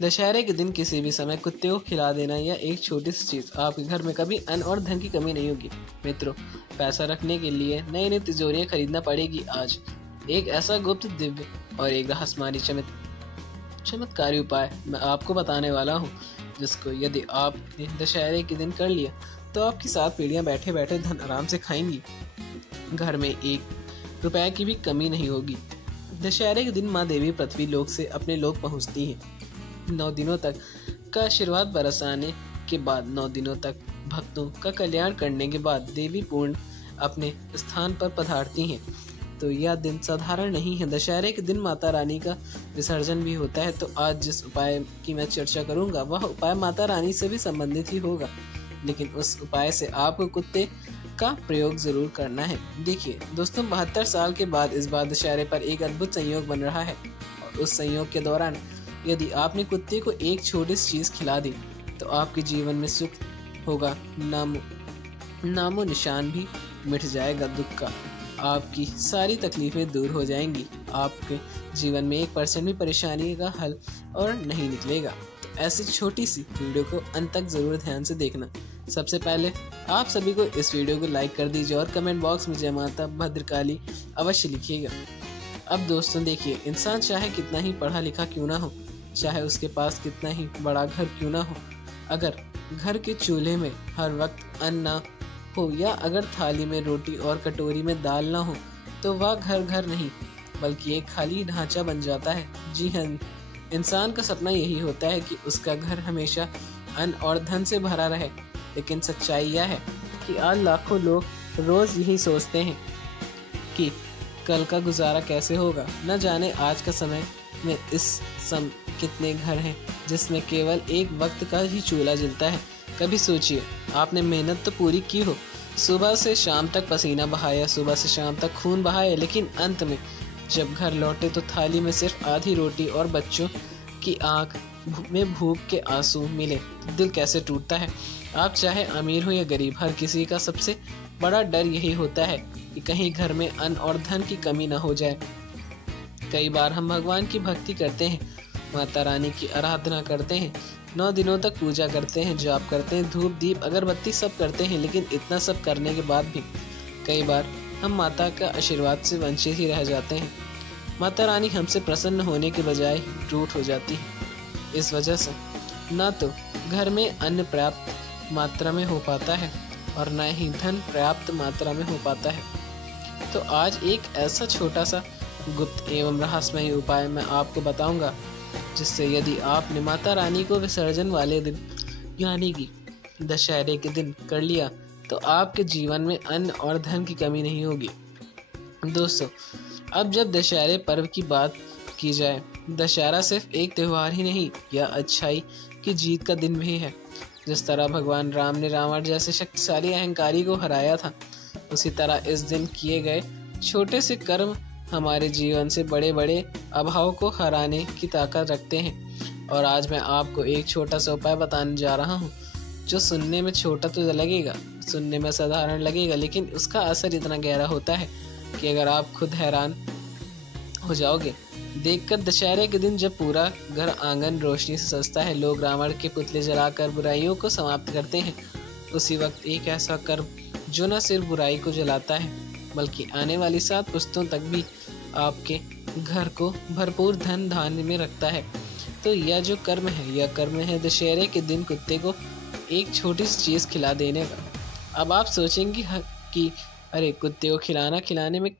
दशहरे के दिन किसी भी समय कुत्ते को खिला देना या एक छोटी सी चीज, आपके घर में कभी अन्न और धन की कमी नहीं होगी। मित्रों, पैसा रखने के लिए नई नई तिजोरियां खरीदना पड़ेगी। आज एक ऐसा गुप्त, दिव्य और एक रहस्यमय चमत्कारी उपाय मैं आपको बताने वाला हूँ, जिसको यदि आपने दशहरे के दिन कर लिया तो आपकी 7 पीढ़ियां बैठे बैठे धन आराम से खाएंगी। घर में 1 रुपए की भी कमी नहीं होगी। दशहरे के दिन माँ देवी पृथ्वी लोक से अपने लोक पहुँचती है। 9 दिनों तक का आशीर्वाद बरसाने के बाद, 9 दिनों तक भक्तों का कल्याण करने के बाद देवी पूर्ण अपने स्थान पर पधारती हैं। तो यह दिन साधारण नहीं है। दशहरे के दिन माता रानी का विसर्जन भी होता है। तो आज जिस उपाय की मैं चर्चा करूंगा वह उपाय माता रानी से भी संबंधित ही होगा, लेकिन उस उपाय से आपको कुत्ते का प्रयोग जरूर करना है। देखिए दोस्तों, 72 साल के बाद इस बार दशहरे पर एक अद्भुत संयोग बन रहा है, और उस संयोग के दौरान यदि आपने कुत्ते को एक छोटी सी चीज खिला दी तो आपके जीवन में सुख होगा, नामो निशान भी मिट जाएगा दुख का। आपकी सारी तकलीफें दूर हो जाएंगी। आपके जीवन में 1% भी परेशानी का हल और नहीं निकलेगा। तो ऐसी छोटी सी वीडियो को अंत तक जरूर ध्यान से देखना। सबसे पहले आप सभी को इस वीडियो को लाइक कर दीजिए और कमेंट बॉक्स में जय माता भद्रकाली अवश्य लिखिएगा। अब दोस्तों देखिए, इंसान चाहे कितना ही पढ़ा लिखा क्यों ना हो, चाहे उसके पास कितना ही बड़ा घर क्यों ना हो, अगर घर के चूल्हे में हर वक्त अन्न ना हो, या अगर थाली में रोटी और कटोरी में दाल ना हो, तो वह घर नहीं बल्कि एक खाली ढांचा बन जाता है। जी हाँ, इंसान का सपना यही होता है कि उसका घर हमेशा अन्न और धन से भरा रहे, लेकिन सच्चाई यह है कि आज लाखों लोग रोज यही सोचते हैं कि कल का गुजारा कैसे होगा। न जाने आज का समय में कितने घर हैं जिसमें केवल एक वक्त का ही चूल्हा जलता है। कभी सोचिए, आपने मेहनत तो पूरी की हो, सुबह से शाम तक पसीना बहाया, सुबह से शाम तक खून बहाया, लेकिन अंत में जब घर लौटे तो थाली में सिर्फ आधी रोटी और बच्चों की आंख में भूख के आंसू मिले तो दिल कैसे टूटता है। आप चाहे अमीर हो या गरीब, हर किसी का सबसे बड़ा डर यही होता है कि कहीं घर में अन्न और धन की कमी न हो जाए। कई बार हम भगवान की भक्ति करते हैं, माता रानी की आराधना करते हैं, 9 दिनों तक पूजा करते हैं, जाप करते हैं, धूप दीप अगरबत्ती सब करते हैं, लेकिन इतना सब करने के बाद भी कई बार हम माता का आशीर्वाद से वंचित ही रह जाते हैं। माता रानी हमसे प्रसन्न होने के बजाय रूठ हो जाती है। इस वजह से न तो घर में अन्न पर्याप्त मात्रा में हो पाता है और न ही धन पर्याप्त मात्रा में हो पाता है। तो आज एक ऐसा छोटा सा गुप्त एवं रहस्यमय उपाय मैं आपको बताऊंगा, जिससे यदि आपने माता रानी को विसर्जन वाले दिन यानी कि दशहरे के दिन कर लिया तो आपके जीवन में अन्न और धन की कमी नहीं होगी। दोस्तों, अब जब दशहरे पर्व की बात की जाए, दशहरा सिर्फ एक त्यौहार ही नहीं, यह अच्छाई की जीत का दिन भी है। जिस तरह भगवान राम ने रावण जैसे शक्तिशाली अहंकारी को हराया था, उसी तरह इस दिन किए गए छोटे से कर्म हमारे जीवन से बड़े बड़े अभाव को हराने की ताकत रखते हैं। और आज मैं आपको एक छोटा सा उपाय बताने जा रहा हूँ, जो सुनने में छोटा तो लगेगा, सुनने में साधारण लगेगा, लेकिन उसका असर इतना गहरा होता है कि अगर आप खुद हैरान हो जाओगे देखकर। दशहरे के दिन जब पूरा घर आंगन रोशनी से सजता है, लोग रावण के पुतले जलाकर बुराइयों को समाप्त करते हैं। उसी वक्त एक ऐसा कर्म जो न सिर्फ बुराई को जलाता है बल्कि आने वाली 7 पुश्तों तक भी आपके घर को भरपूर धन धान्य में रखता है। तो यह जो कर्म है, यह कर्म है दशहरे के दिन कुत्ते को एक छोटी सी चीज़ खिला देने का। अब आप सोचेंगे कि अरे, कुत्ते को खिलाने में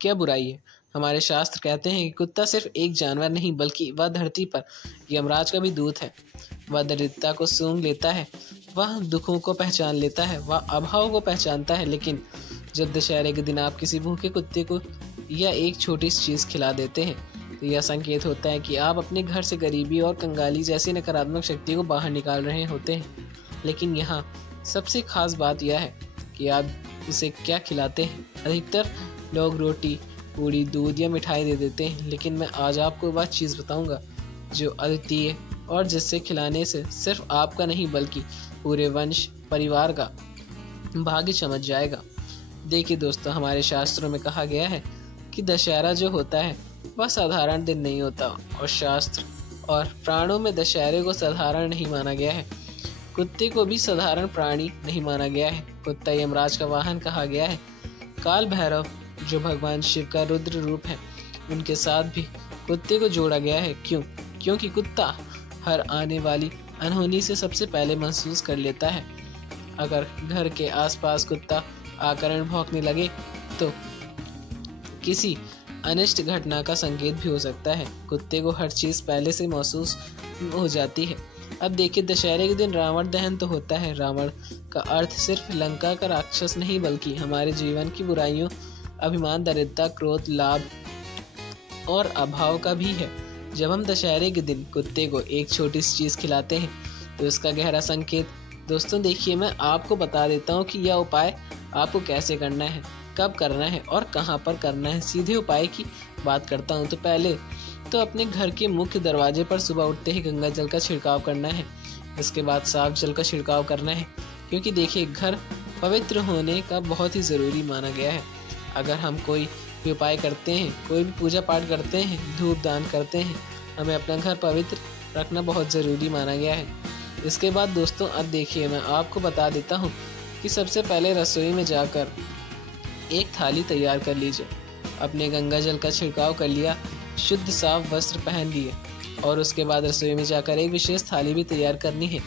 क्या बुराई है। हमारे शास्त्र कहते हैं कि कुत्ता सिर्फ एक जानवर नहीं बल्कि वह धरती पर यमराज का भी दूत है। वह दरिद्रता को सूंघ लेता है, वह दुखों को पहचान लेता है, वह अभाव को पहचानता है। लेकिन जब दशहरे के दिन आप किसी भूखे कुत्ते को यह एक छोटी सी चीज़ खिला देते हैं तो यह संकेत होता है कि आप अपने घर से गरीबी और कंगाली जैसी नकारात्मक शक्ति को बाहर निकाल रहे होते हैं। लेकिन यहाँ सबसे खास बात यह है कि आप उसे क्या खिलाते हैं। अधिकतर लोग रोटी, पूड़ी, दूध या मिठाई दे देते हैं, लेकिन मैं आज आपको वह चीज़ बताऊंगा जो अद्वितीय और जिससे खिलाने से सिर्फ आपका नहीं बल्कि पूरे वंश परिवार का भाग्य चमक जाएगा। देखिए दोस्तों, हमारे शास्त्रों में कहा गया है कि दशहरा जो होता है वह साधारण दिन नहीं होता, और शास्त्र और प्राणों में दशहरे को साधारण नहीं माना गया है। कुत्ते को भी साधारण प्राणी नहीं माना गया है। कुत्ता यमराज का वाहन कहा गया है। काल भैरव जो भगवान शिव का रुद्र रूप है, उनके साथ भी कुत्ते को जोड़ा गया है। क्यों? क्योंकि कुत्ता हर आने वाली अनहोनी से सबसे पहले महसूस कर लेता है। अगर घर के आसपास कुत्ता आकर भौंकने लगे तो किसी अनिष्ट घटना का संकेत भी हो सकता है। कुत्ते को हर चीज पहले से महसूस हो जाती है। अब देखिए, दशहरे के दिन रावण दहन तो होता है। रावण का अर्थ सिर्फ लंका का राक्षस नहीं, बल्कि हमारे जीवन की बुराइयों, अभिमान, दरिद्रता, क्रोध, लाभ और अभाव का भी है। जब हम दशहरे के दिन कुत्ते को एक छोटी सी चीज खिलाते हैं तो इसका गहरा संकेत, दोस्तों देखिए, मैं आपको बता देता हूँ कि यह उपाय आपको कैसे करना है, कब करना है और कहाँ पर करना है। सीधे उपाय की बात करता हूँ तो पहले तो अपने घर के मुख्य दरवाजे पर सुबह उठते ही गंगा जल का छिड़काव करना है। इसके बाद साफ जल का छिड़काव करना है, क्योंकि देखिए, घर पवित्र होने का बहुत ही ज़रूरी माना गया है। अगर हम कोई भी उपाय करते हैं, कोई भी पूजा पाठ करते हैं, धूप दान करते हैं, हमें अपना घर पवित्र रखना बहुत ज़रूरी माना गया है। इसके बाद दोस्तों, अब देखिए, मैं आपको बता देता हूँ कि सबसे पहले रसोई में जाकर एक थाली तैयार कर लीजिए। अपने गंगा जल का छिड़काव कर लिया, शुद्ध साफ वस्त्र पहन लिए और उसके बाद रसोई में जाकर एक विशेष थाली भी तैयार करनी है।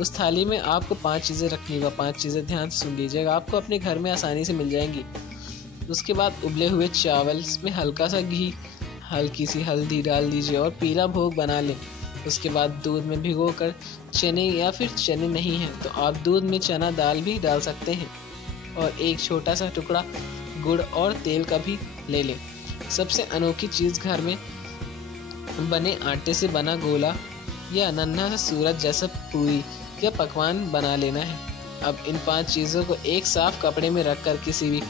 उस थाली में आपको 5 चीज़ें रखनी होगा। 5 चीज़ें ध्यान से सुन लीजिएगा, आपको अपने घर में आसानी से मिल जाएंगी। उसके बाद उबले हुए चावल, इसमें हल्का सा घी, हल्की सी हल्दी डाल दीजिए और पीला भोग बना लें। उसके बाद दूध में भिगोकर चने, या फिर चने नहीं है तो आप दूध में चना दाल भी डाल सकते हैं, और एक छोटा सा टुकड़ा गुड़ और तेल का भी ले लें। सबसे अनोखी चीज़, घर में बने आटे से बना गोला या नन्हा सा सूरज जैसा पूरी या पकवान बना लेना है। अब इन 5 चीज़ों को एक साफ कपड़े में रखकर किसी भी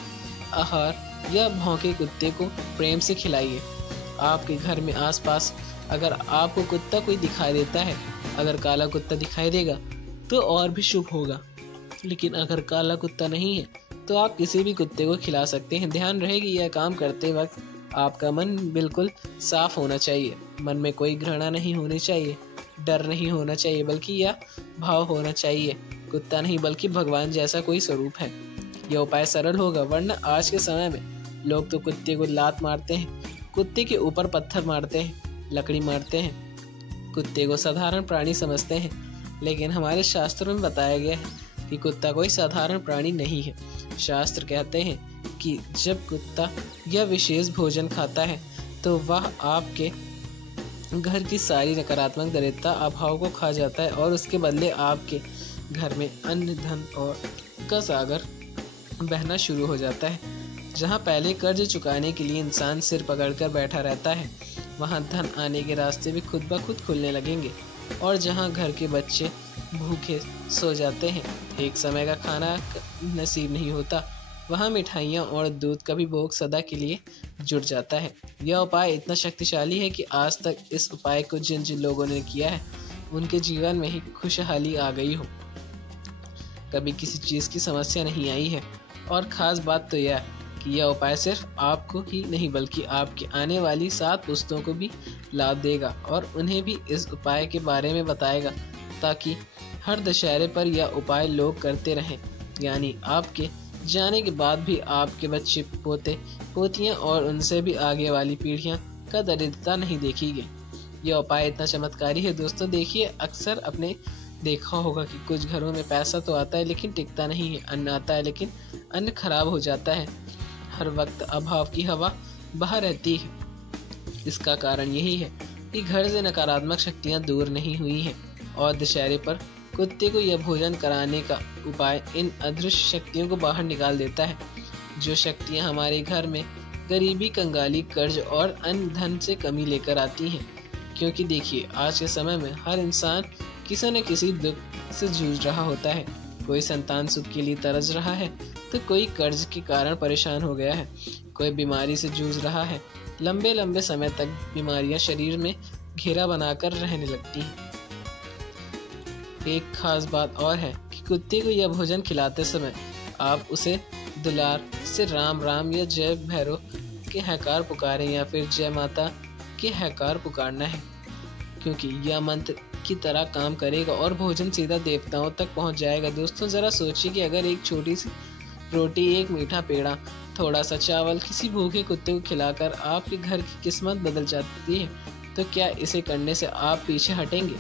आहार या भौंके कुत्ते को प्रेम से खिलाइए। आपके घर में आसपास अगर आपको कुत्ता कोई दिखाई देता है, अगर काला कुत्ता दिखाई देगा तो और भी शुभ होगा, लेकिन अगर काला कुत्ता नहीं है तो आप किसी भी कुत्ते को खिला सकते हैं। ध्यान रहे कि यह काम करते वक्त आपका मन बिल्कुल साफ होना चाहिए। मन में कोई घृणा नहीं होनी चाहिए, डर नहीं होना चाहिए, बल्कि यह भाव होना चाहिए, कुत्ता नहीं बल्कि भगवान जैसा कोई स्वरूप है। यह उपाय सरल होगा, वरना आज के समय में लोग तो कुत्ते को लात मारते हैं, कुत्ते के ऊपर पत्थर मारते हैं, लकड़ी मारते हैं, कुत्ते को साधारण प्राणी समझते हैं। लेकिन हमारे शास्त्रों में बताया गया है कि कुत्ता कोई साधारण प्राणी नहीं है। शास्त्र कहते हैं कि जब कुत्ता यह विशेष भोजन खाता है तो वह आपके घर की सारी नकारात्मक दरिद्रता, अभाव को खा जाता है और उसके बदले आपके घर में अन्न, धन और का सागर बहना शुरू हो जाता है। जहाँ पहले कर्ज चुकाने के लिए इंसान सिर पकड़कर बैठा रहता है, वहाँ धन आने के रास्ते भी खुद ब खुद खुलने लगेंगे। और जहाँ घर के बच्चे भूखे सो जाते हैं, एक समय का खाना नसीब नहीं होता, वहाँ मिठाइयाँ और दूध का भी भोग सदा के लिए जुट जाता है। यह उपाय इतना शक्तिशाली है कि आज तक इस उपाय को जिन जिन लोगों ने किया है, उनके जीवन में ही खुशहाली आ गई हो, कभी किसी चीज़ की समस्या नहीं आई है। और ख़ास बात तो यह कि यह उपाय सिर्फ आपको ही नहीं बल्कि आपकी आने वाली 7 पुश्तों को भी लाभ देगा और उन्हें भी इस उपाय के बारे में बताएगा, ताकि हर दशहरे पर यह उपाय लोग करते रहें। यानी आपके जाने के बाद भी आपके बच्चे, पोते पोतियाँ और उनसे भी आगे वाली पीढ़ियाँ का दरिद्रता नहीं देखेंगे। यह उपाय इतना चमत्कारी है दोस्तों। देखिए, अक्सर आपने देखा होगा कि कुछ घरों में पैसा तो आता है लेकिन टिकता नहीं है, अन्न आता है लेकिन अन्न खराब हो जाता है, हर वक्त अभाव की हवा बह रहती है। इसका कारण यही है कि घर से नकारात्मक शक्तियाँ दूर नहीं हुई हैं और दशहरे पर कुत्ते को यह भोजन कराने का उपाय इन अदृश्य शक्तियों को बाहर निकाल देता है, जो शक्तियाँ हमारे घर में गरीबी, कंगाली, कर्ज और अन्न धन से कमी लेकर आती हैं। क्योंकि देखिए, आज के समय में हर इंसान किसी न किसी दुख से जूझ रहा होता है। कोई संतान सुख के लिए तरस रहा है तो कोई कर्ज के कारण परेशान हो गया है, कोई बीमारी से जूझ रहा है। लंबे लंबे समय तक बीमारियां शरीर में घेरा बनाकर रहने लगती हैं। एक खास बात और है कि कुत्ते को यह भोजन खिलाते समय आप उसे दुलार से राम राम या जय भैरव के हैकार पुकारें या फिर जय माता के हैकार पुकारना है, क्योंकि यह मंत्र की तरह काम करेगा और भोजन सीधा देवताओं तक पहुंच जाएगा। दोस्तों जरा सोचिए कि अगर एक छोटी सी रोटी, एक मीठा पेड़ा, थोड़ा सा चावल किसी भूखे कुत्ते को खिलाकर आपके घर की किस्मत बदल जाती है, तो क्या इसे करने से आप पीछे हटेंगे?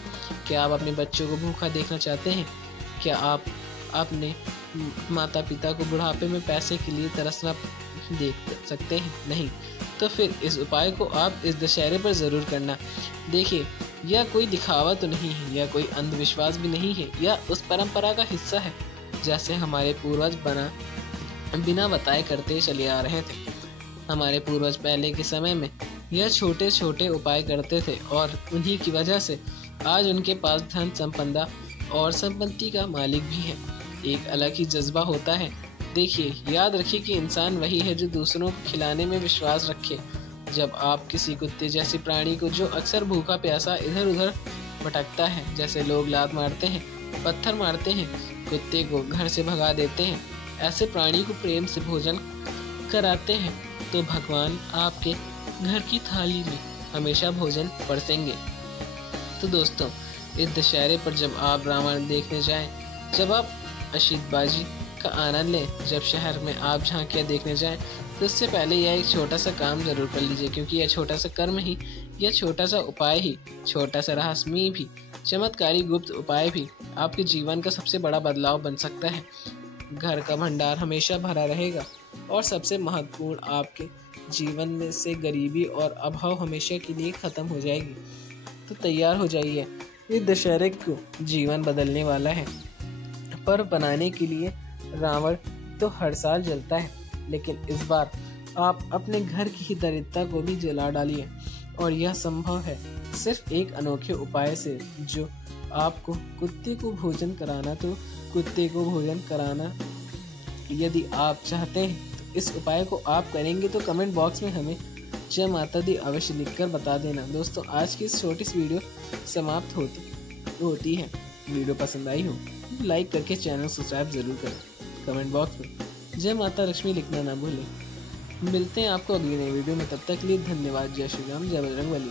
क्या आप अपने बच्चों को भूखा देखना चाहते हैं? क्या आप अपने माता पिता को बुढ़ापे में पैसे के लिए तरसना देख सकते हैं? नहीं। तो फिर इस उपाय को आप इस दशहरे पर ज़रूर करना। देखिए, यह कोई दिखावा तो नहीं है, यह कोई अंधविश्वास भी नहीं है, यह उस परंपरा का हिस्सा है जैसे हमारे पूर्वज बिना बताए करते चले आ रहे थे। हमारे पूर्वज पहले के समय में यह छोटे छोटे उपाय करते थे और उन्हीं की वजह से आज उनके पास धन संपदा और संपत्ति का मालिक भी है। एक अलग ही जज्बा होता है। देखिए, याद रखिए कि इंसान वही है जो दूसरों को खिलाने में विश्वास रखे। जब आप किसी कुत्ते जैसे प्राणी को, जो अक्सर भूखा प्यासा इधर उधर भटकता है, जैसे लोग लात मारते हैं, पत्थर मारते हैं, कुत्ते को घर से भगा देते हैं, ऐसे प्राणी को प्रेम से भोजन कराते हैं, तो भगवान आपके घर की थाली में हमेशा भोजन परसेंगे। तो दोस्तों, इस दशहरे पर जब आप रावण देखने जाएं, जब आप आतिशबाजी का आनंद लें, जब शहर में आप झांकियाँ देखने जाएं, तो उससे पहले यह एक छोटा सा काम जरूर कर लीजिए, क्योंकि यह छोटा सा कर्म ही, यह छोटा सा उपाय ही, छोटा सा रहस्यमय भी, चमत्कारी गुप्त उपाय भी आपके जीवन का सबसे बड़ा बदलाव बन सकता है। घर का भंडार हमेशा भरा रहेगा और सबसे महत्वपूर्ण, आपके जीवन में से गरीबी और अभाव हमेशा के लिए खत्म हो जाएगी। तो तैयार हो जाइए, इस दशहरे को जीवन बदलने वाला है। पर्व बनाने के लिए रावण तो हर साल जलता है, लेकिन इस बार आप अपने घर की ही दरिद्रता को भी जला डालिए, और यह संभव है सिर्फ एक अनोखे उपाय से, जो आपको कुत्ते को भोजन कराना, तो कुत्ते को भोजन कराना यदि आप चाहते हैं तो इस उपाय को आप करेंगे, तो कमेंट बॉक्स में हमें जय माता दी अवश्य लिखकर बता देना। दोस्तों, आज की इस छोटी सी वीडियो समाप्त होती है। वीडियो पसंद आई हो तो लाइक करके चैनल सब्सक्राइब जरूर करें। कमेंट बॉक्स में जय माता लक्ष्मी लिखना ना भूलें। मिलते हैं आपको अगली नई वीडियो में, तब तक के लिए धन्यवाद। जय श्री राम, जय बजरंग बली।